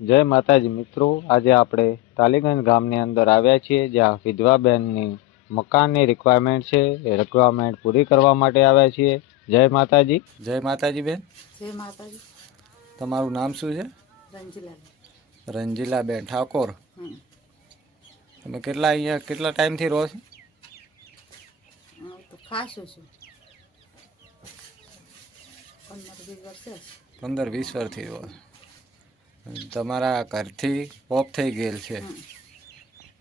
જય માતાજી મિત્રો, આજે આપણે તાલીગંજ ગામની અંદર આવ્યા છીએ, જ્યાં વિધવા બહેનની મકાનની રિક્વાયરમેન્ટ છે. એ રિક્વાયરમેન્ટ પૂરી કરવા માટે આવ્યા છીએ. જય માતાજી. જય માતાજી બેન. જય માતાજી. તમારું નામ શું છે? રંજીલાબેન. રંજીલાબેન ઠાકોર. તમે કેટલા ટાઈમથી રહો છો? તો ખાસું છું, 15-20 વર્ષ. 15-20 વર્ષથી રહો. તમારા ઘરથી ઓફ થઈ ગયેલ છે.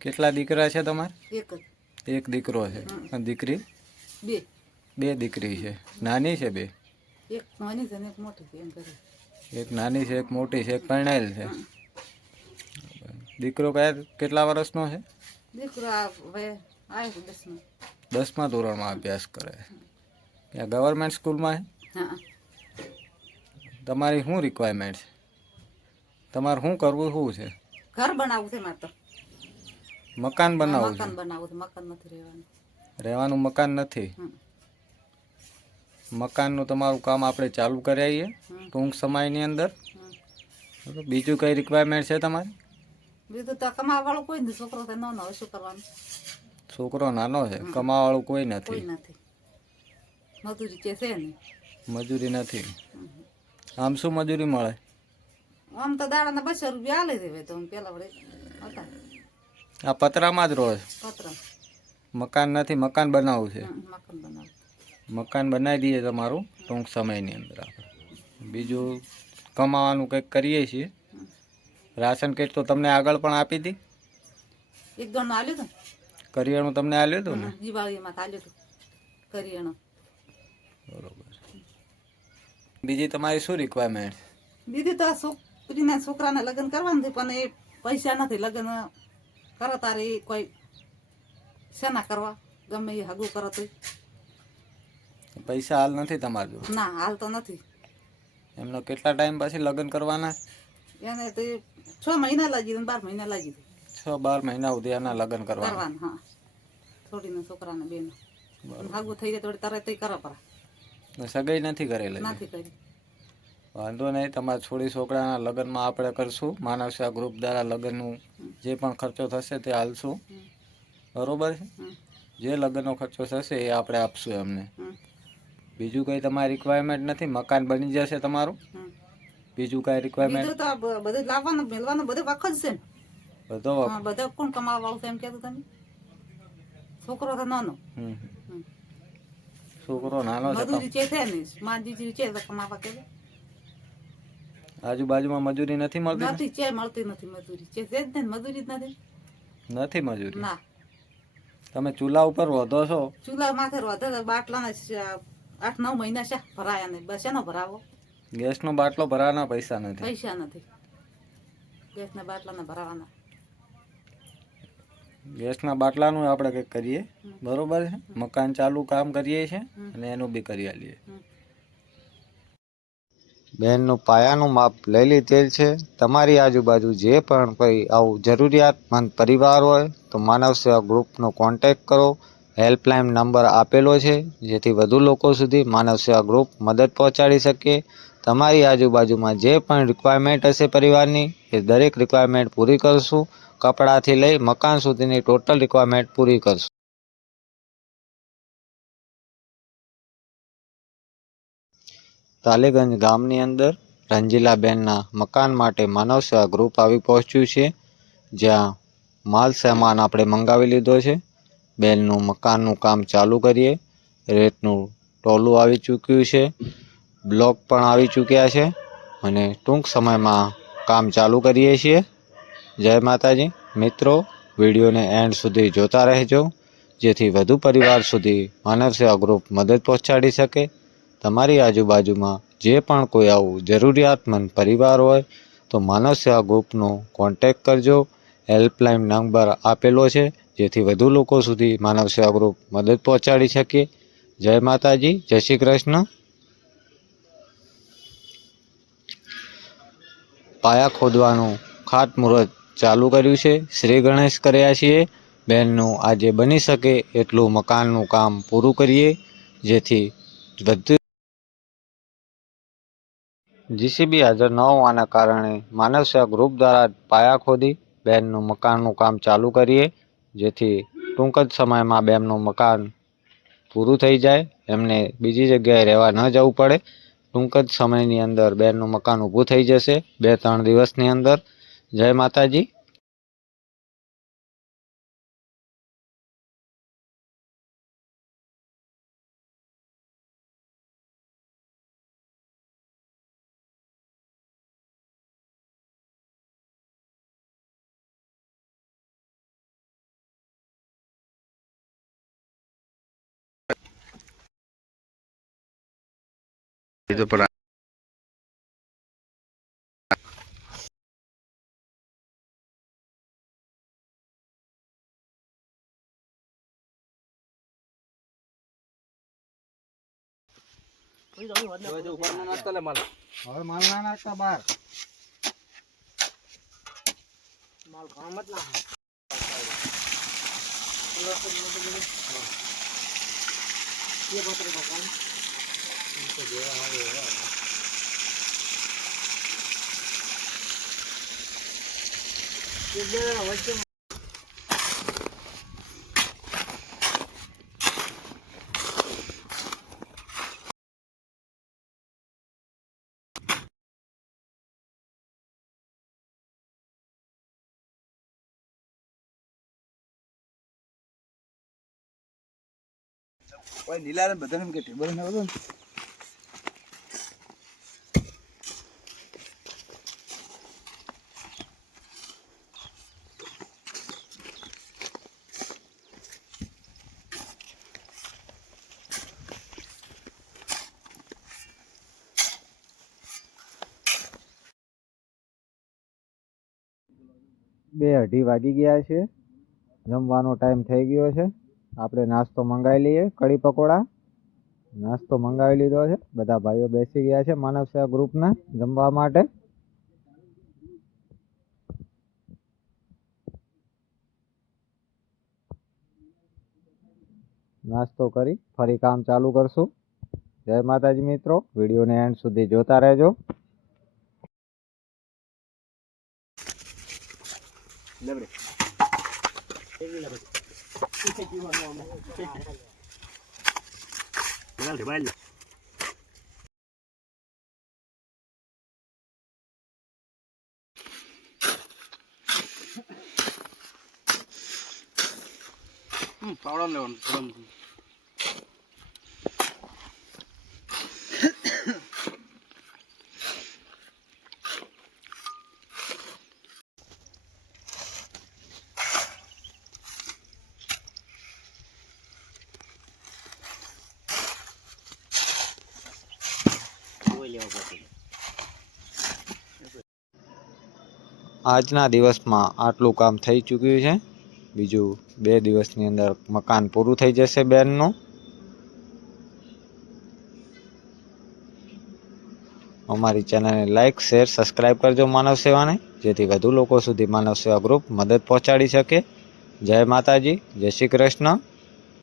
કેટલા દીકરા છે તમારે? એક દીકરો છે. દીકરી? બે દીકરી છે. નાની છે બે? એક નાની છે ને એક મોટી છે. એમ કરી એક નાની છે, એક મોટી છે, એક પરણાયેલ છે. દીકરો કેટલા વર્ષનો છે? દીકરો હવે આવ્યો 10માં. 10મા ધોરણમાં અભ્યાસ કરે. ત્યાં ગવર્મેન્ટ સ્કૂલમાં છે? હા. તમારી શું રિક્વાયરમેન્ટ છે? તમારે શું કરવું શું છે? ઘર બનાવવું છે મારે તો. મકાન બનાવવું છે? મકાન બનાવવું છે. મકાન નથી રહેવાનું. રહેવાનું મકાન નથી? મકાનનું તમારું કામ આપણે ચાલુ કરાવીએ ટૂંક સમયની અંદર. બીજું કઈ રિક્વાયરમેન્ટ છે તમારી? બીજું તો કમાવા વાળું કોઈ નથી. છોકરો તો નાનો, હવે શું કરવાનું? છોકરો નાનો છે, કમાવા વાળું કોઈ નથી. કોઈ નથી. મજૂરી છે નહીં. મજૂરી નથી. આમ શું મજૂરી મળે? આમ તો દાડાના 200 રૂપિયા આલે છે. તો પેલા વડે હતા. આ પતરામાં જ રહો છે? પત્ર. મકાન નથી, મકાન બનાવવું છે. મકાન બનાવવું. મકાન બનાવી દઈએ તમારું ટૂંક સમયની અંદર. આપણે બીજું કમાવાનું કંઈક કરીએ છીએ. રાશન કીટ તો તમને આગળ પણ આપી હતી? એક દોડ નું આલ્યું હતું. કરિયાણું તમને આલ્યું હતું ને? દિવાળીમાં આલ્યું હતું કરિયાણું. બરોબર. બીજી તમારી શું રિક્વાયરમેન્ટ? દીદી તો છોકરીના છોકરાને લગ્ન કરવાનું છે, પણ એ પૈસા નથી. લગ્ન કરો તારે એ કોઈ શેના કરવા? ગમે એ હગું કરો તો. પૈસા હાલ નથી તમારી જોડે? ના, હાલ તો નથી. એમનો કેટલા ટાઈમ પછી લગ્ન કરવાના? એને તો 6 મહિના લાગી 12 મહિના લાગી 6-12 મહિના સુધી એના લગ્ન કરવાના. કરવાના. હા, છોડીને છોકરાને બેન હગું થઈ જાય તો તરત કરો પર. સગાઈ નથી કરેલી? નથી કરી. વાંધો નહીં, તમારા છોડી છોકરાના લગ્નમાં આપણે કરશું. માનવ સેવા ગ્રુપ દ્વારા લગ્નનું જે પણ ખર્ચો થશે તે હાલશું. બરોબર છે? જે લગ્નનો ખર્ચો થશે એ આપણે આપશું એમને. બીજું કંઈ તમારી રિક્વાયરમેન્ટ નથી? મકાન બની જશે તમારું? બીજું કાંઈ રિક્વાયરમેન્ટ? બીજું તો બધું લાવવાનું મેળવાનું બધું વખ જ છે ને. બધો કોણ કમાવા વાળું છે એમ કહેતું તમે? છોકરો તો નાનો. છોકરો નાનો છે. મજૂરી છે નહીં. માજી છે તો કમાવા કે આજુબાજુમાં મજૂરી નથી મળતી? નથી, છે મળતી નથી મજૂરી. છે જ ને, મજૂરી જ નથી. નથી મજૂરી? ના. તમે ચૂલા ઉપર વધો છો? ચૂલા માથે વધે. બાટલાના 8-9 મહિના છે ભરાયા નહીં. બસ એનો ભરાવો. ગેસનો બાટલો ભરાવાના પૈસા નથી? પૈસા નથી. ગેસના બાટલાના ભરાવાના. ગેસના બાટલાનું આપણે કંઈક કરીએ. બરોબર છે? મકાન ચાલુ કામ કરીએ છીએ અને એનું બી કરી આલીએ. બહેનનું પાયાનું માપ લઈ લીધેલ છે. તમારી આજુબાજુ જે પણ કોઈ આવું જરૂરિયાતમંદ પરિવાર હોય તો માનવ સેવા ગ્રુપનો કોન્ટેક કરો. હેલ્પલાઇન નંબર આપેલો છે, જેથી વધુ લોકો સુધી માનવ સેવા ગ્રુપ મદદ પહોંચાડી શકે. તમારી આજુબાજુમાં જે પણ રિક્વાયરમેન્ટ હશે પરિવારની, એ દરેક રિક્વાયરમેન્ટ પૂરી કરશું. કપડાથી લઈ મકાન સુધીની ટોટલ રિક્વાયરમેન્ટ પૂરી કરશું. તાલીગંજ ગામની અંદર રંજીલાબેનના મકાન માટે માનવ સેવા ગ્રુપ આવી પહોંચ્યું છે, જ્યાં માલ સામાન આપણે મંગાવી લીધો છે. બેનનું મકાનનું કામ ચાલુ કરીએ. રેતનું ટોલું આવી ચૂક્યું છે, બ્લોક પણ આવી ચૂક્યા છે અને ટૂંક સમયમાં કામ ચાલુ કરીએ છીએ. જય માતાજી મિત્રો, વિડીયોને એન્ડ સુધી જોતા રહેજો, જેથી વધુ પરિવાર સુધી માનવ સેવા ગ્રુપ મદદ પહોંચાડી શકે. તમારી આજુબાજુમાં જે પણ કોઈ આવું જરૂરિયાતમંદ પરિવાર હોય તો માનવ સેવા ગ્રુપનો કોન્ટેક કરજો. હેલ્પલાઇન નંબર આપેલો છે, જેથી વધુ લોકો સુધી માનવ સેવા ગ્રુપ મદદ પહોંચાડી શકે. જય માતાજી, જય શ્રી કૃષ્ણ. પાયા ખોદવાનું ખાતમુહૂર્ત ચાલુ કર્યું છે. શ્રી ગણેશ કર્યા છીએ. બહેનનું આજે બની શકે એટલું મકાનનું કામ પૂરું કરીએ, જેથી વધુ જીસીબી હાજર ન હોવાના કારણે માનવ સેવા ગ્રુપ દ્વારા પાયા ખોદી બેનનું મકાનનું કામ ચાલુ કરીએ, જેથી ટૂંક જ સમયમાં બેનનું મકાન પૂરું થઈ જાય, એમને બીજી જગ્યાએ રહેવા ન જવું પડે. ટૂંક જ સમયની અંદર બેનનું મકાન ઊભું થઈ જશે, 2-3 દિવસની અંદર. જય માતાજી. હવે માલ ના નાખતા બહાર. કોઈ નીલારે બધાને કે ટેબલ ના બધું બે 2:30 વાગી ગયા છે, જમવાનો ટાઈમ થઈ ગયો છે. આપણે નાસ્તો મંગાવી લઈએ. કઢી પકોડા નાસ્તો મંગાવી લીધો છે. બધા ભાઈઓ બેસી ગયા છે માનવ સેવા ગ્રુપના જમવા માટે. નાસ્તો કરી ફરી કામ ચાલુ કરશું. જય માતાજી મિત્રો, વિડીયોને એન્ડ સુધી જોતા રહેજો. પાવડા લેવાનું આજના દિવસમાં આટલું કામ થઈ ચૂક્યું છે. બીજું 2 દિવસની અંદર મકાન પૂરું થઈ જશે બેનનું. અમારી ચેનલને લાઈક, શેર, સબસ્ક્રાઈબ કરજો માનવ સેવાને, જેથી વધુ લોકો સુધી માનવ સેવા ગ્રુપ મદદ પહોંચાડી શકે. જય માતાજી, જય શ્રી કૃષ્ણ.